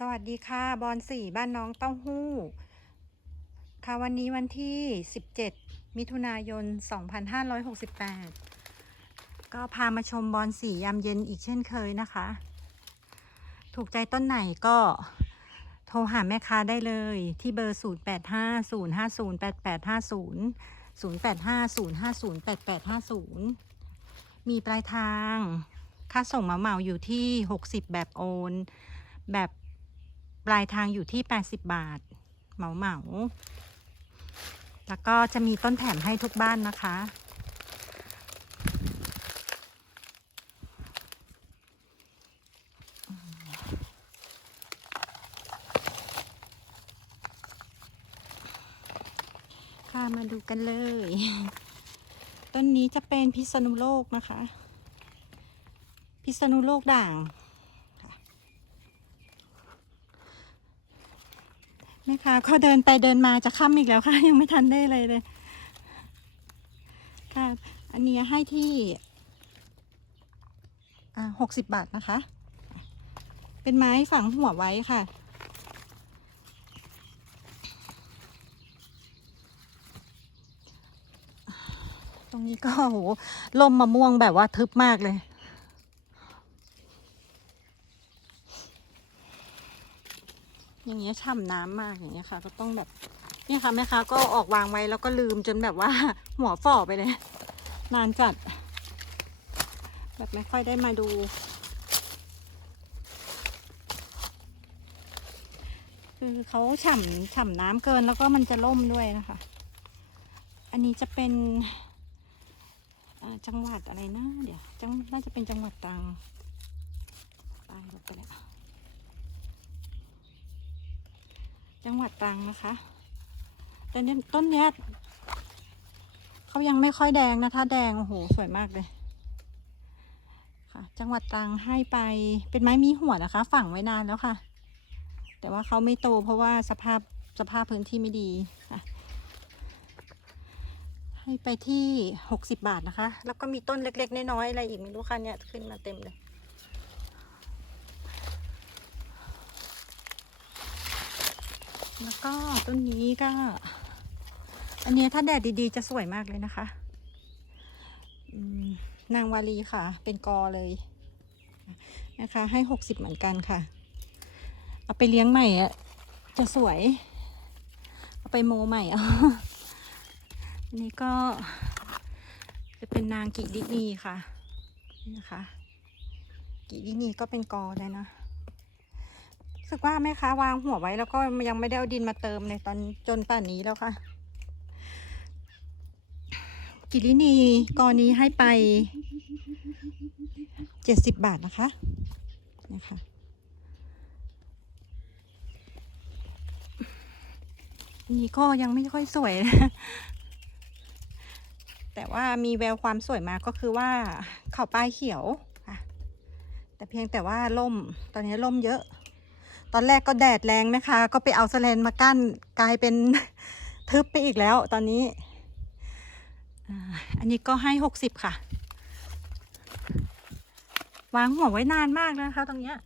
สวัสดีค่ะ บอลสี่บ้านน้องเต้าหู้ ค่ะวันนี้วันที่ 17 มิถุนายน 2568 ก็พามาชมบอลสี่ยามเย็นอีกเช่นเคยนะคะ ถูกใจต้นไหนก็โทรหาแม่ค้าได้เลยที่เบอร์ 0850508850 0850508850 มีปลายทาง ค่าส่งเหมาเหมาอยู่ที่ 60 แบบโอน แบบ ปลายทางอยู่ที่ 80 บาท เหมาเหมา แล้วก็จะมีต้นแถมให้ทุกบ้านนะคะ ค่ะมาดูกันเลย ต้นนี้จะเป็นพิษณุโลกนะคะ พิษณุโลกด่างค่ะ แม่ค้าก็เดินไปเดินมาจะค่ำอีกแล้วค่ะ ยังไม่ทันได้เลยเลยค่ะอันนี้ให้ที่อ่าหกสิบบาทนะคะ เป็นไม้ฝังหัวไว้ค่ะตรงนี้ก็โหลมมะม่วงแบบว่าทึบมากเลย อย่างเงี้ยฉ่ำน้ำมากอย่างเงี้ยค่ะ ก็ต้องแบบนี่ค่ะแม่ค้าก็ออกวางไว้แล้วก็ลืมจนแบบว่าหัวฝ่อไปเลย นานจัด แบบไม่ค่อยได้มาดู คือเขาฉ่ำฉ่ำน้ำเกินแล้วก็มันจะล่มด้วยนะคะ อันนี้จะเป็นจังหวัดอะไรนะเดี๋ยวจังน่าจะเป็นจังหวัดตรังตายลบไปแล้ว จังหวัดตรังนะคะ แต่เนี่ยต้นเนี้ยเขายังไม่ค่อยแดงนะถ้าแดงโอ้โหสวยมากเลยค่ะ จังหวัดตรังให้ไปเป็นไม้มีหัวนะคะ ฝังไว้นานแล้วค่ะ แต่ว่าเขาไม่โตเพราะว่าสภาพสภาพพื้นที่ไม่ดีค่ะให้ไปที่หกสิบบาทนะคะ แล้วก็มีต้นเล็ก ๆ น้อยๆอะไรอีกไม่รู้ค่ะเนี่ยขึ้นมาเต็มเลย แล้วก็ต้นนี้ก็ อันนี้ถ้าแดดดีๆ จะสวยมากเลยนะคะนางวาลีค่ะ เป็นกอเลยนะคะ ให้หกสิบเหมือนกันค่ะ เอาไปเลี้ยงใหม่อะจะสวย เอาไปโมใหม่เอาอันนี้ก็ จะเป็นนางกิดินีค่ะนี่นะคะกิดินีก็เป็นกอเลยนะ รู้สึกว่าแม่ค้าวางหัวไว้แล้วก็ยังไม่ได้เอาดินมาเติมในตอนจนป่านนี้แล้วค่ะ กิรินีกอนี้ให้ไปเจ็ดสิบบาทนะคะนะคะอันนี้ก็ยังไม่ค่อยสวยนะ แต่ว่ามีแววความสวยมาก็คือว่าเขาป้ายเขียวค่ะแต่เพียงแต่ว่าล่ม ตอนนี้ล่มเยอะ ตอนแรกก็แดดแรงนะคะ ก็ไปเอาสแลนมากั้นกลายเป็นทึบไปอีกแล้วตอนนี้ อันนี้ก็ให้หกสิบค่ะ วางหัวไว้นานมากนะคะ ตรงเนี้ย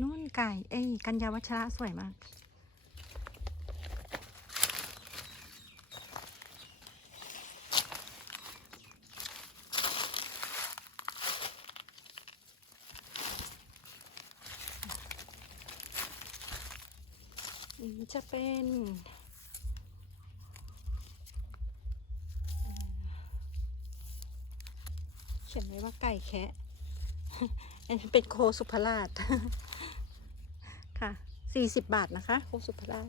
นุ่นไก่ เอ้ยกัญญาวัชระสวยมาก อันนี้จะเป็นเอ่อเขียนไว้ว่าไก่แคะอันนี้เป็นโคสุภราชค่ะสี่สิบบาทนะคะ โคสุภราช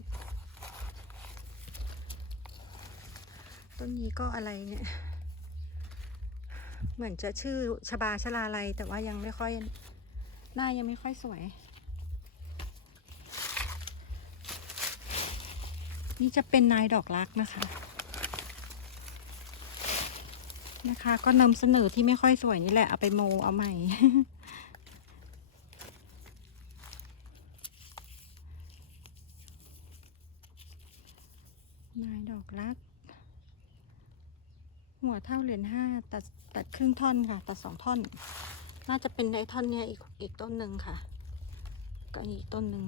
ต้นนี้ก็อะไรเนี่ย เหมือนจะชื่อชบาชลาลัยแต่ว่ายังไม่ค่อย หน้ายังไม่ค่อยสวย นี่จะเป็นนายดอกรักนะคะ นะคะ ก็นำเสนอที่ไม่ค่อยสวยนี่แหละ เอาไปโมเอาใหม่ นายดอกรัก หัวเท่าเหรียญห้าตัดตัดครึ่งท่อนค่ะ ตัดสองท่อน น่าจะเป็นไอ้ท่อนเนี้ยอีกอีกต้นหนึ่งค่ะ ก็อีกต้นหนึ่ง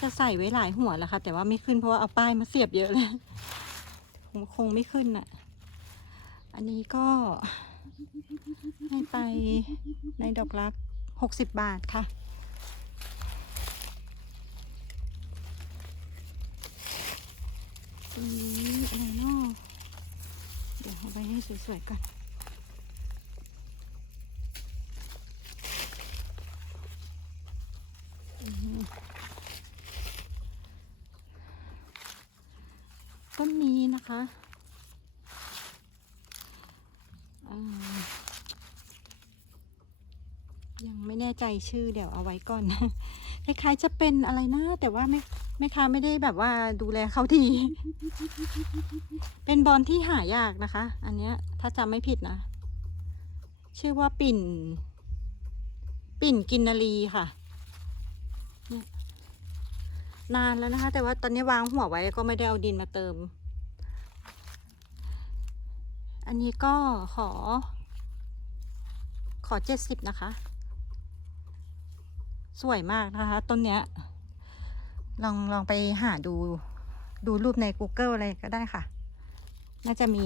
จะใส่ไว้หลายหัวแล้วค่ะ แต่ว่าไม่ขึ้นเพราะว่าเอาป้ายมาเสียบเยอะเลยคงคงไม่ขึ้นน่ะ อันนี้ก็ให้ไปในดอกรักหกสิบบาทค่ะ ตรงนี้อะไรเนาะเดี๋ยวเอาไปให้สวยๆก่อนอืมต้นนี้นะคะอ่ายังไม่แน่ ใจชื่อเดี๋ยวเอาไว้ก่อนคล้ายๆจะเป็นอะไรนะ แต่ว่าไม่แม่ค้าไม่ได้แบบว่าดูแลเขาที เป็นบอลที่หายากนะคะ อันเนี้ยถ้าจำไม่ผิดนะ ชื่อว่าปิ่น ปิ่นกินนารีค่ะ นานแล้วนะคะ แต่ว่าตอนนี้วางหัวไว้ก็ไม่ได้เอาดินมาเติม อันนี้ก็ขอ ขอเจ็ดสิบนะคะ สวยมากนะคะ ต้นเนี้ย ลองลองไปหาดู ดูรูปใน Google อะไรก็ได้ค่ะ น่าจะมี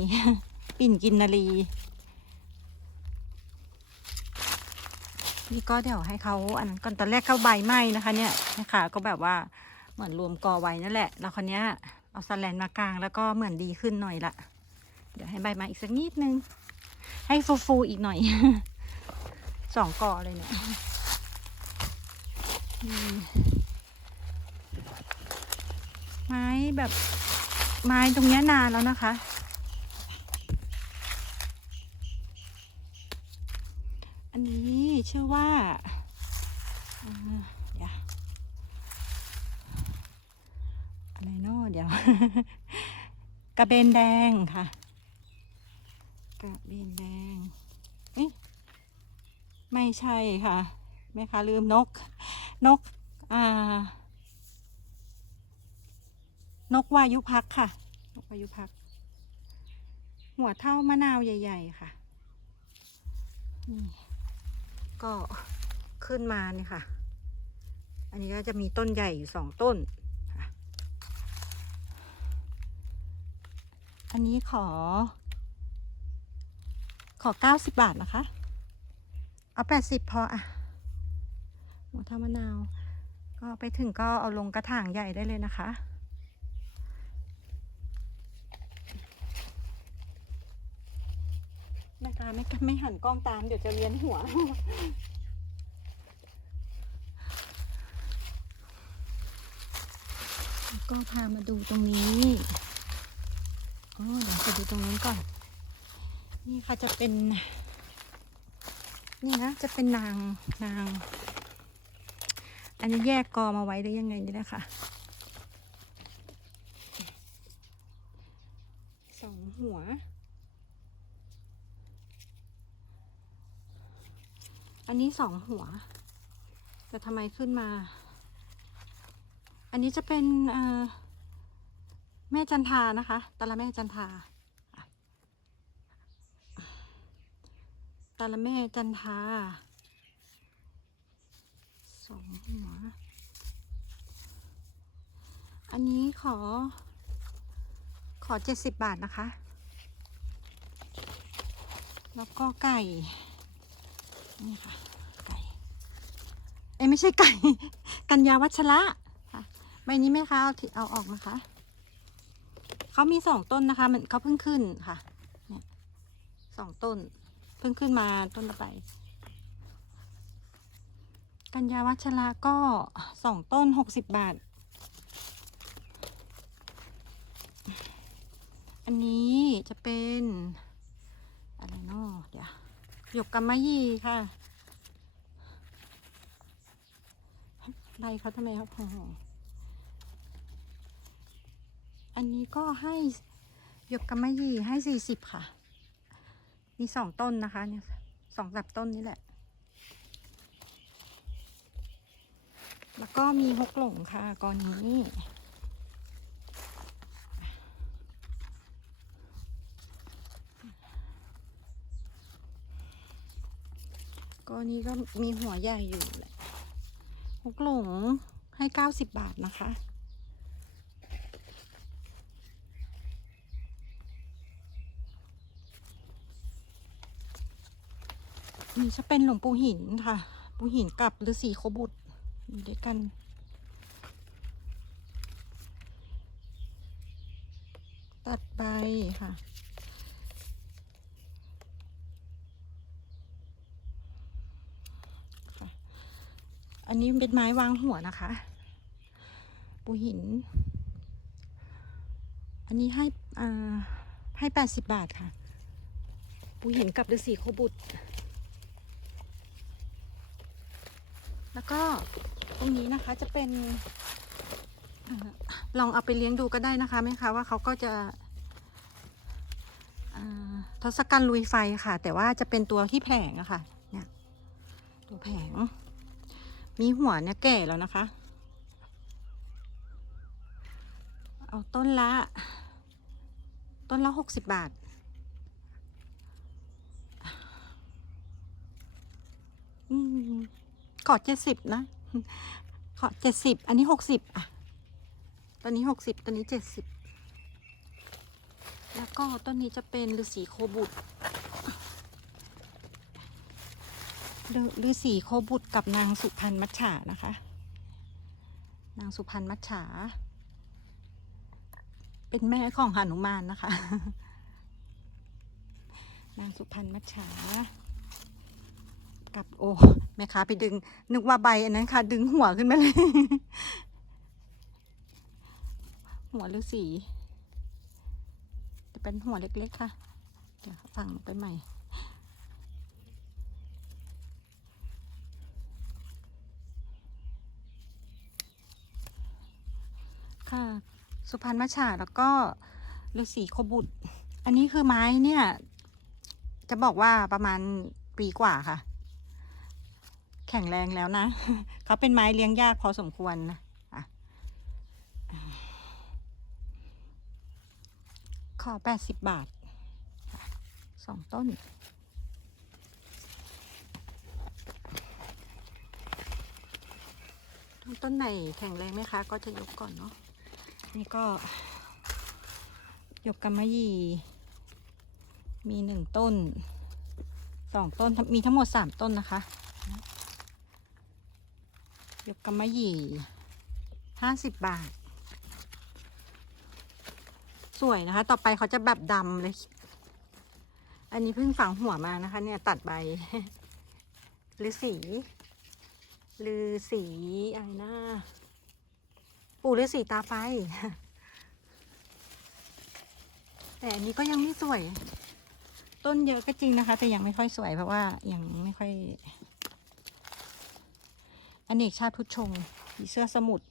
ปิ่นกินนารีนี่ก็เดี๋ยวให้เขาอันนั้นก่อนตอนแรกเข้าใบไหม้นะคะ เนี่ยนะคะก็แบบว่าเหมือนรวมกอไว้นั่นแหละ แล้วคนนี้ยเอาสแลนมากลางแล้วก็เหมือนดีขึ้นหน่อยละเดี๋ยวให้ใบมาอีกสักนิดนึง ให้ฟูฟูๆอีกหน่อยสองกอเลยเนี่ย ไม้แบบไม้ตรงนี้นานแล้วนะคะ อันนี้ชื่อว่าอ่าเดี๋ยวอะไรเนาะเดี๋ยว กระเบนแดงค่ะ กระเบนแดงไม่ใช่ค่ะแม่ค้าลืมนก นกอ่านกวายุพักค่ะ นกวายุพัก หัวเท่ามะนาวใหญ่ ๆ ค่ะ นี่ ก็ขึ้นมาเนี่ยค่ะ อันนี้ก็จะมีต้นใหญ่อยู่สองต้นค่ะอันนี้ขอ ขอเก้าสิบบาทนะคะ เอาแปดสิบพออะ หัวเท่ามะนาว ก็ไปถึงก็เอาลงกระถางใหญ่ได้เลยนะคะ แม่ตาไม่ไม่หันกล้องตามเดี๋ยวจะเวียนหัวแล้วก็พามาดูตรงนี้อ๋อเดี๋ยวไปดูตรงนั้นก่อน นี่ค่ะจะเป็น นี่นะ จะเป็นนาง นาง อันนี้แยกกอมาไว้หรือยังไงนี่แหละค่ะสองหัว อันนี้สองหัว แต่ทำไมขึ้นมา อันนี้จะเป็นแม่จันทานะคะตาละแม่จันทาตาละแม่จันทา องหัว อันนี้ขอ ขอเจ็ดสิบบาทนะคะ แล้วก็ไก่ นี่ค่ะ ไก่ เอ้ยไม่ใช่ไก่ กัญญาวัชระค่ะใบนี้ไหมคะ เอาเอาออกนะคะ เขามีสองต้นนะคะ มันเขาเพิ่งขึ้นค่ะ เนี่ยสองต้น เพิ่งขึ้นมาต้นละใบ กัญญาวัชระก็สองต้นหกสิบบาท อันนี้จะเป็นอะไรเนาะเดี๋ยวหยกกำมะยี่ค่ะใบเขาทำไมเขาพองอันนี้ก็ให้หยกกำมะยี่ให้สี่สิบค่ะ มีสองต้นนะคะเนี่ยสองสับต้นนี่แหละ แล้วก็มีฮกหลงค่ะกอนนี้ก็นี้ก็มีหัวใหญ่อยู่แหละฮกหลงให้เก้าสิบบาทนะคะนี่จะเป็นหลวงปู่หินค่ะ ปู่หินกับฤาษีโคบุตร อยู่ด้วยกัน ตัดใบค่ะ อันนี้เป็นไม้วางหัวนะคะ ปูหิน อันนี้ให้อ่าให้แปดสิบบาทค่ะ ปูหินกับฤาษีโคบุตรแล้วก็ รงนี้นะคะจะเป็นลองเอาไปเลี้ยงดูก็ได้นะคะแม่คะว่าเขาก็จะทศกัณฐ์ลุยไฟค่ะ แต่ว่าจะเป็นตัวที่แผงอะค่ะเนี่ยตัวแผง มีหัวเนี่ยแก่แล้วนะคะ เอาต้นละ ต้นละหกสิบบาทอืมขอเจ็ดสิบนะ ขอเจ็ดสิบอันนี้หกสิบอะตอนนี้หกสิบตอนนี้เจ็ดสิบแล้วก็ต้นนี้จะเป็นฤาษีโคบุตรฤาษีโคบุตรกับนางสุพรรณมัจฉานะคะ นางสุพรรณมัจฉา เป็นแม่ของหนุมานนะคะ นางสุพรรณมัจฉา กับโอ้แม่ค้าไปดึง นึกว่าใบอันนั้นค่ะ ดึงหัวขึ้นมาเลย หัวฤาษีจะเป็นหัวเล็กๆค่ะ เดี๋ยวสั่งลงไปใหม่ค่ะสุพรรณมัชฉาแล้วก็ฤาษีโคบุตร อันนี้คือไม้เนี่ย จะบอกว่าประมาณปีกว่าค่ะ แข็งแรงแล้วนะ เขาเป็นไม้เลี้ยงยากพอสมควรนะอะขอแปดสิบบาทสองต้น ต้นไหนแข็งแรงไหมคะ ก็จะยกก่อนเนาะ นี่ก็ ยกกำมะยี่ มีหนึ่งต้นสองต้น มีทั้งหมดสามต้นนะคะ ยกกำมะหยี่ห้าสิบบาท สวยนะคะ ต่อไปเขาจะแบบดำเลย อันนี้เพิ่งฝังหัวมานะคะ เนี่ยตัดใบหรือสีหรือสีอะไรนะปู่ฤาษีตาไฟแต่อันนี้ก็ยังไม่สวย ต้นเยอะก็จริงนะคะ แต่ยังไม่ค่อยสวยเพราะว่ายังไม่ค่อย อเนกชาติพุทธชงผีเสื้อสมุทร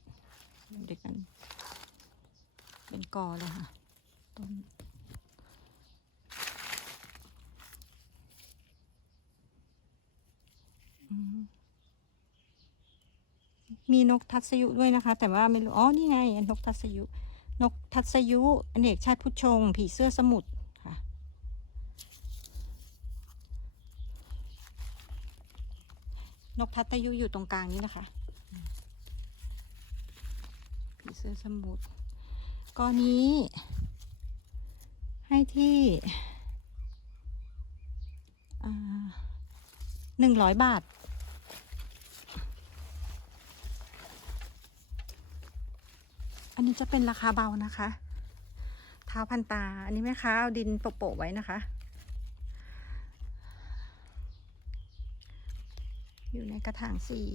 เด็กกันเป็นกอเลยค่ะต้นมีนกทัศยุด้วยนะคะ แต่ว่าไม่รู้ อ๋อ นี่ไง นกทัศยุ นกทัศยุอเนกชาติพุทธชง ผีเสื้อสมุทรค่ะ นกทัศยุอยู่ตรงกลางนี้นะคะผีเสื้อสมุทรก้อนนี้ ให้ที่หนึ่งร้อยบาท อันนี้จะเป็นราคาเบานะคะ เท้าพันตา อันนี้แม่ค้าเอาดินโปะๆไว้นะคะ อยู่ในกระถางสี่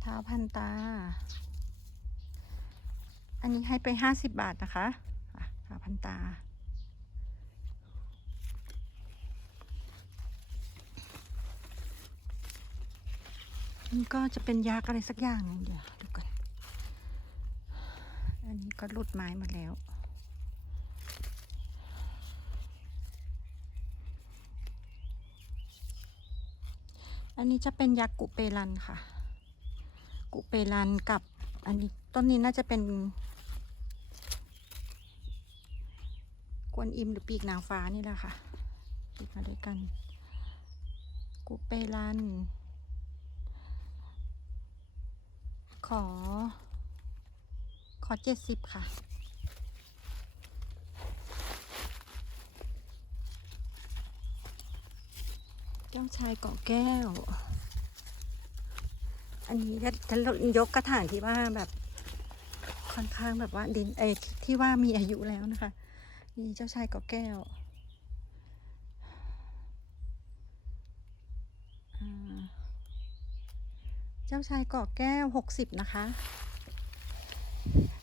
เท้าพันตา อันนี้ให้ไปห้าสิบบาทนะคะเท้าพันตา นี่ก็จะเป็นยักอะไรสักอย่างหนึงเดี๋ยวดูกัน อันนี้ก็หลุดไม้มาแล้ว อันนี้จะเป็นยักกุเปรันค่ะ กุเปรันกับอันนี้ต้นนี้น่าจะเป็นกวนอิมหรือปีกนางฟ้านี่แหละค่ะติดมาด้วยกัน กุเปรัน ขอ ขอเจ็ดสิบค่ะ เจ้าชายเกาะแก้ว อันนี้จะจะยกกระถางที่ว่าแบบค่อนข้างแบบว่าดินเอยที่ว่ามีอายุแล้วนะคะ นี่เจ้าชายเกาะแก้วเจ้าชายเกาะแก้วหกสิบนะคะ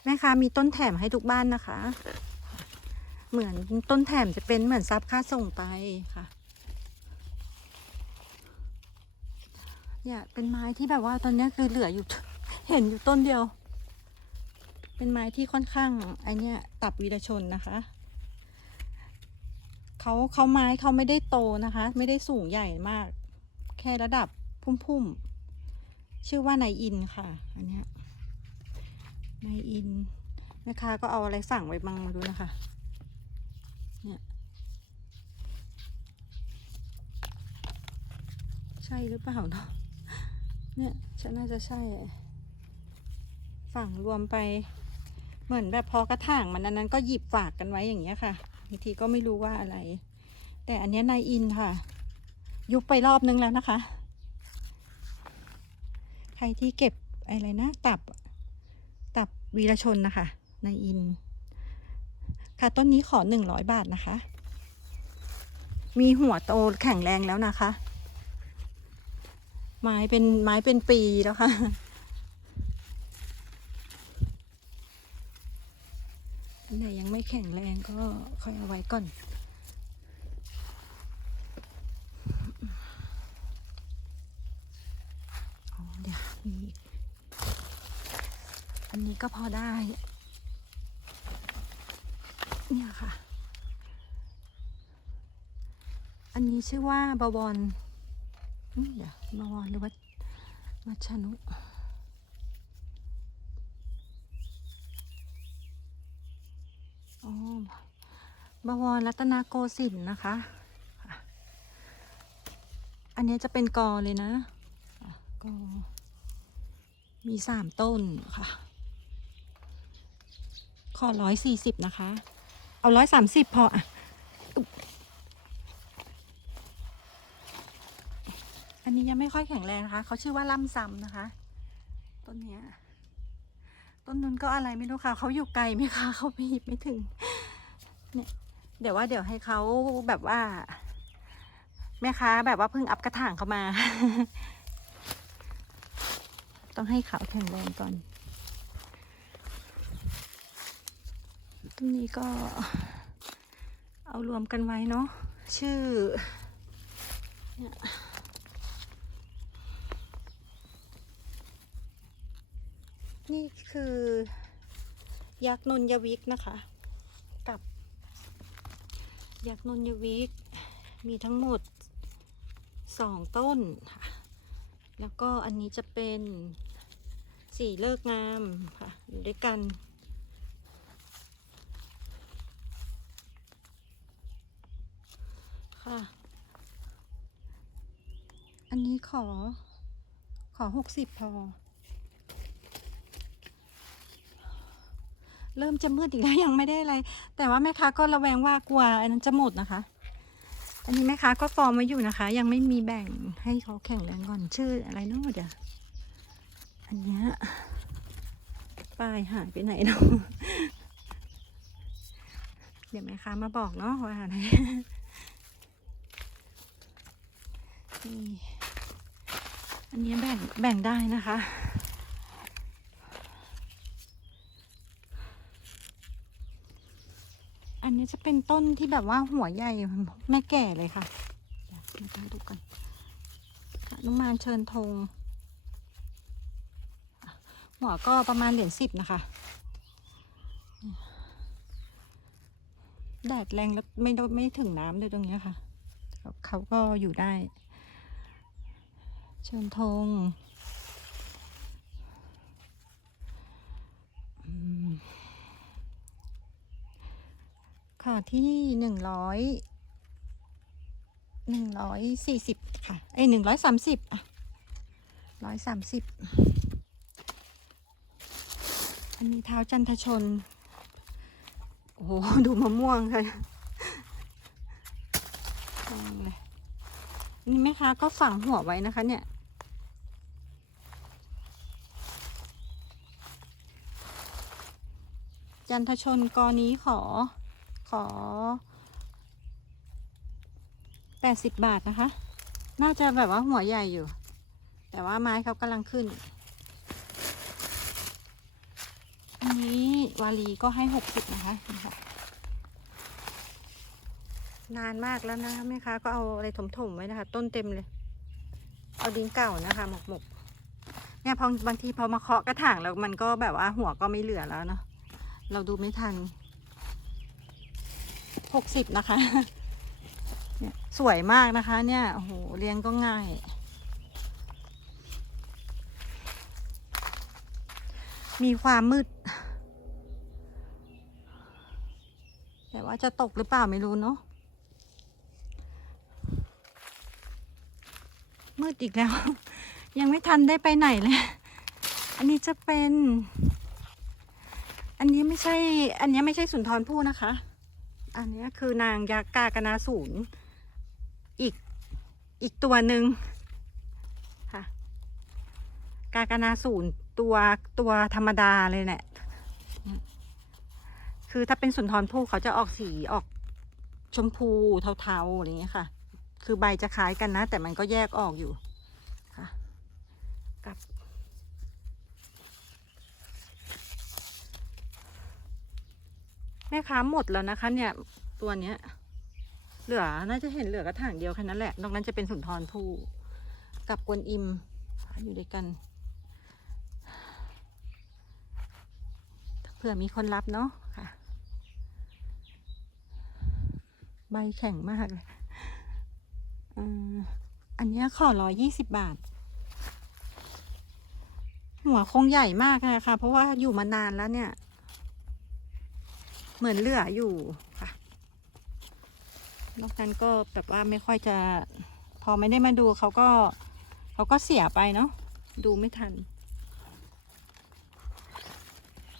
แม่ค้ามีต้นแถมให้ทุกบ้านนะคะ เหมือนต้นแถมจะเป็นเหมือนซับค่าส่งไปค่ะ เนี่ยเป็นไม้ที่แบบว่าตอนนี้คือเหลืออยู่ เห็นอยู่ต้นเดียว เป็นไม้ที่ค่อนข้างไอเนี้ยตับวีรชนนะคะเขาเขาไม้เขาไม่ได้โตนะคะ ไม่ได้สูงใหญ่มาก แค่ระดับพุ่มๆ ชื่อว่านายอินค่ะ อันเนี้ยนายอินแม่ค้าก็เอาอะไรสั่งไว้บ้างมาดูนะคะ เนี่ยใช่หรือเปล่าเนาะ เนี่ยฉันน่าจะใช่ ฝั่งรวมไป เหมือนแบบพอกระถางมันอันนั้นก็หยิบฝากกันไว้อย่างเงี้ยค่ะบางทีก็ไม่รู้ว่าอะไร แต่อันนี้นายอินค่ะ ยุบไปรอบนึงแล้วนะคะ ใครที่เก็บอะไรนะ ตับ ตับวีรชนนะคะนายอิน ค่ะต้นนี้ขอหนึ่งร้อยบาทนะคะ มีหัวโตแข็งแรงแล้วนะคะ ไม้เป็นไม้เป็นปีแล้วค่ะอันไหนยังไม่แข็งแรงก็ค่อยเอาไว้ก่อนอเดี๋ยวมีอันนี้ก็พอได้ เนี่ยค่ะ อันนี้ชื่อว่าบวร อืมเดี๋ยวบวรหรือว่าวัชนุอ๋อบวรรัตนโกสินทร์นะคะ อันนี้จะเป็นกอเลยนะอะกอมีสามต้นค่ะ ขอร้อยสี่สิบนะคะ เอาร้อยสามสิบพออะ อันนี้ยังไม่ค่อยแข็งแรงนะคะเขาชื่อว่าล่ำซำนะคะ ต้นเนี้ย ต้นนู้นก็อะไรไม่รู้ค่ะเขาอยู่ไกลไหมคะเขาไปหยิบไม่ถึง เนี่ย เดี๋ยวว่าเดี๋ยวให้เขาแบบว่า แม่ค้าแบบว่าเพิ่งอัพกระถางเขามา ต้องให้เขาแข็งแรงก่อนต้นนี้ก็เอารวมกันไว้เนาะชื่อเนี่ย นี่คือยักษ์นนยวิกนะคะ กับยักษ์นนยวิก มีทั้งหมดสองต้นค่ะ แล้วก็อันนี้จะเป็นสีเลิกงามค่ะอยู่ด้วยกัน ค่ะ อันนี้ขอขอหกสิบพอ เริ่มจะมืดอีกแล้วยังไม่ได้อะไร แต่ว่าแม่ค้าก็ระแวงว่ากลัวอันนั้นจะหมดนะคะ อันนี้แม่ค้าก็ฟอร์มไว้อยู่นะคะ ยังไม่มีแบ่งให้เขาแข่งแรงก่อนชื่ออะไรเนาะเดี๋ยวอันเนี้ยป้ายหายไปไหนเนาะเดี๋ยวแม่ค้ามาบอกเนาะว่าอะไรนี่อันนี้แบ่งแบ่งได้นะคะ อันนี้ จะเป็นต้นที่แบบว่าหัวใหญ่แม่แก่เลยค่ะเดี๋ยวมาดูกันค่ะนุมานเชิญธงหัวก็ประมาณเหรียญสิบนะคะ แดดแรงแล้วไม่โดนไม่ถึงน้ำเลยตรงนี้ค่ะ เขาก็อยู่ได้ เชิญธง ที่หนึ่งร้อยหนึ่งร้อยสี่สิบค่ะเอ้หนึ่งร้อยสามสิบอะร้อยสามสิบอันนี้เท้าจันทชน โอ้โห ดูมะม่วงค่ะนี่แม่ค้าก็ฝังหัวไว้นะคะเนี่ยจันทชนกอนี้ขอ ขอแปดสิบบาทนะคะ น่าจะแบบว่าหัวใหญ่อยู่ แต่ว่าไม้เขากำลังขึ้นอันนี้วาลีก็ให้หกสิบนะคะนี่ค่ะนานมากแล้วนะคะแม่ค้าก็เอาอะไรถมๆไว้นะคะ ต้นเต็มเลย เอาดินเก่านะคะ หมกหมกเนี่ยพอบางทีพอมาเคาะกระถางแล้วมันก็แบบว่าหัวก็ไม่เหลือแล้วเนาะเราดูไม่ทัน หกสิบนะคะเนี่ยสวยมากนะคะ เนี่ยโอ้โหเลี้ยงก็ง่าย มีความมืด แต่ว่าจะตกหรือเปล่าไม่รู้เนาะมืดอีกแล้ว ยังไม่ทันได้ไปไหนเลย อันนี้จะเป็น อันนี้ไม่ใช่ อันนี้ไม่ใช่สุนทรภู่นะคะ อันนี้คือนางยักษ์กากนาศูนอีกอีกตัวหนึ่งค่ะ กากนาศูนตัวตัวธรรมดาเลยแหละคือถ้าเป็นสุนทรภู่เขาจะออกสีออกชมพูเทาๆอะไรอย่างเงี้ยค่ะ คือใบจะคล้ายกันนะ แต่มันก็แยกออกอยู่ค่ะ กับ แม่ค้าหมดแล้วนะคะ เนี่ย ตัวเนี้ย เหลือน่าจะเห็นเหลือกระถางเดียวแค่นั้นแหละ นอกนั้นจะเป็นสุนทรภู่กับกวนอิมอยู่ด้วยกัน เผื่อมีคนรับเนาะค่ะ ใบแข็งมากเลยอันนี้ขอร้อยยี่สิบบาท หัวคงใหญ่มากเลยค่ะเพราะว่าอยู่มานานแล้วเนี่ย เหมือนเหลืออยู่ค่ะ นอกนั้นก็แบบว่าไม่ค่อยจะ พอไม่ได้มาดูเขาก็เขาก็เสียไปเนาะดูไม่ทัน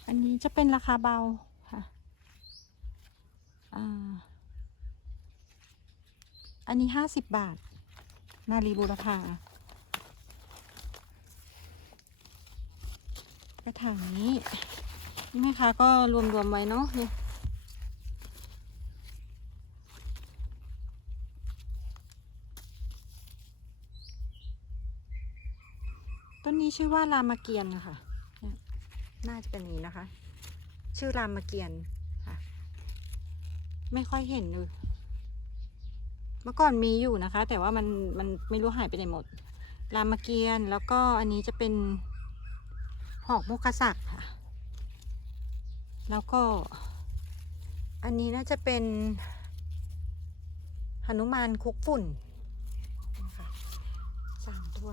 อันนี้จะเป็นราคาเบาค่ะอ่าอันนี้ห้าสิบบาท นารีบูรพากระถางนี้นี่แม่ค้าก็รวมๆไว้เนาะเนี่ย ต้นนี้ ชื่อว่ารามเกียรติ์นะคะเนี่ยน่าจะเป็นนี้นะคะ ชื่อรามเกียรติ์ค่ะ ไม่ค่อยเห็นเลยเมื่อก่อนมีอยู่นะคะ แต่ว่ามันมันไม่รู้หายไปไหนหมด รามเกียรติ์แล้วก็อันนี้จะเป็นหอกมุขศักดิ์ค่ะ แล้วก็ อันนี้น่าจะเป็นหนุมานคุกฝุ่นนะคะสามตัว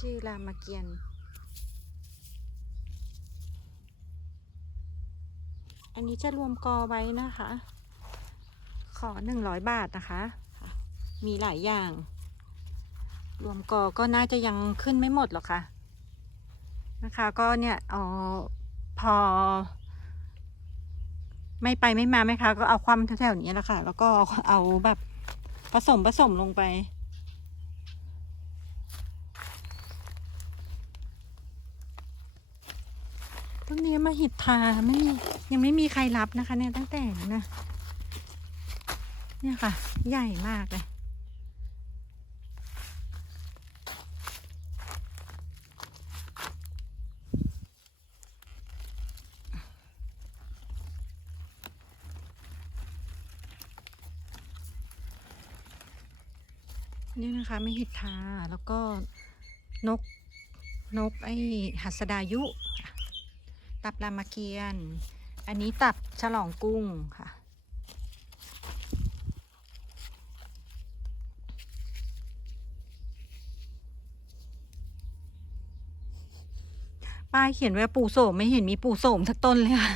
ชื่อรามเกียรติ์อันนี้จะรวมกอไว้นะคะ ขอหนึ่งร้อยบาทนะคะ มีหลายอย่าง รวมกอก็น่าจะยังขึ้นไม่หมดหรอกค่ะ นะคะก็เนี่ยเอาพอ ไม่ไปไม่มาไหมคะ ก็เอาความแถวๆนี้แหละค่ะ แล้วก็เอาแบบผสมผสมลงไป หิดทาไม่มียังไม่มีใครรับนะคะ เนี่ยตั้งแต่นะเนี่ยค่ะ ใหญ่มากเลยนี่นะคะไม่หิดทาแล้วก็นกนกไอหัสดายุ ตับรามเกียรติ์อันนี้ตับฉลองกุ้งค่ะ ป้ายเขียนไว้ว่าปู่โสมไม่เห็นมีปู่โสมสักต้นเลยค่ะ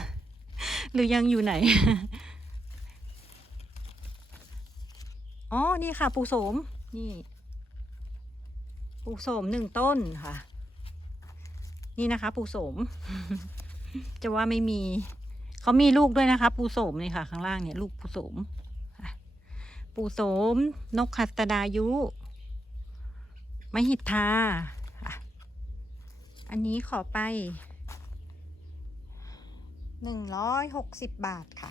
หรือยังอยู่ไหน อ๋อ นี่ค่ะ ปู่โสม นี่ ปู่โสมหนึ่งต้นค่ะ นี่นะคะ ปู่โสม จะว่าไม่มีเขามีลูกด้วยนะคะ ปูโสมนี่ค่ะ ข้างล่างเนี่ยลูกปูโสมปูโสม นกขัตดายุมหิทาอันนี้ขอไปหนึ่งร้อยหกสิบบาทค่ะ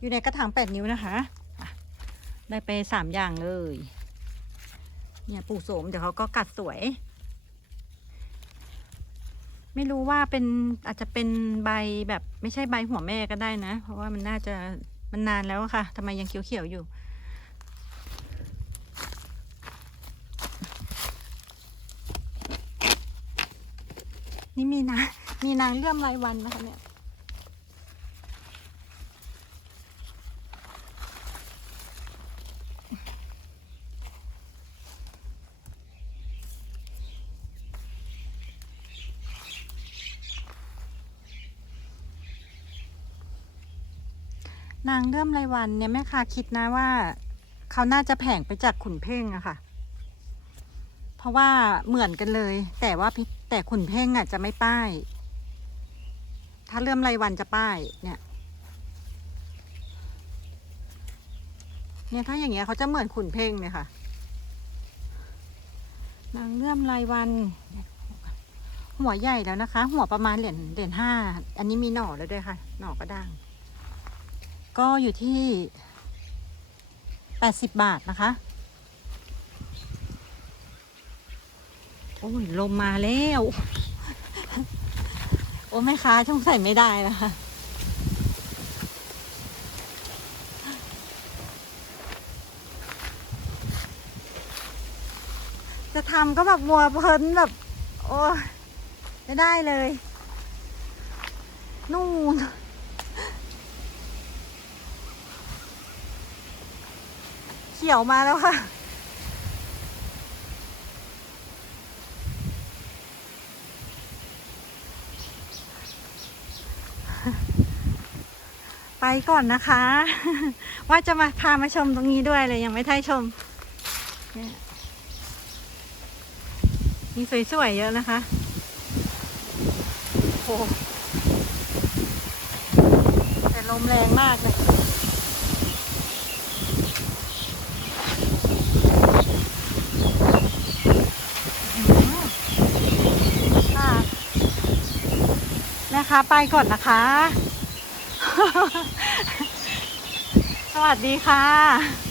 อยู่ในกระถางแปดนิ้วนะคะ ได้ไปสามอย่างเลย เนี่ยปูโสมเดี๋ยวเขาก็กัดสวย ไม่รู้ว่าเป็นอาจจะเป็นใบแบบไม่ใช่ใบหัวแม่ก็ได้นะ เพราะว่ามันน่าจะมันนานแล้วค่ะทำไมยังเขียวๆอยู่ นี่มีนะมีนางเลื่อมรายวันนะคะเนี่ยางเลื่อมรายวันเนี่ยแม่ค้าคิดนะว่าเขาน่าจะแผงไปจากขุนเพ่งอะค่ะ เพราะว่าเหมือนกันเลย แต่ว่าพิแต่ขุนเพ่งอะจะไม่ป้าย ถ้าเลื่อมรายวันจะป้ายเนี่ยเนี่ยถ้าอย่างเงี้ยเขาจะเหมือนขุนเพ่งเลยค่ะ นางเลื่อมรายวัน หัวใหญ่แล้วนะคะ หัวประมาณเหรียญเหรียญห้า อันนี้มีหน่อแล้วด้วยค่ะ หน่อกระด้าง ก็อยู่ที่แปดสิบบาทนะคะ โอ้ยลมมาแล้ว โอ้แม่ค้าช่องใส่ไม่ได้นะคะจะทำก็แบบมัวเพลินแบบ โอ้ไม่ได้เลย นู่น ขียวมาแล้วค่ะ ไปก่อนนะคะ ว่าจะมาพามาชมตรงนี้ด้วยเลยยังไม่ได้ชมนี่ยมีสวยๆเยอะนะคะโอ้แต่ลมแรงมากเลย ค่ะแม่ค้า ไปก่อนนะคะ สวัสดีค่ะ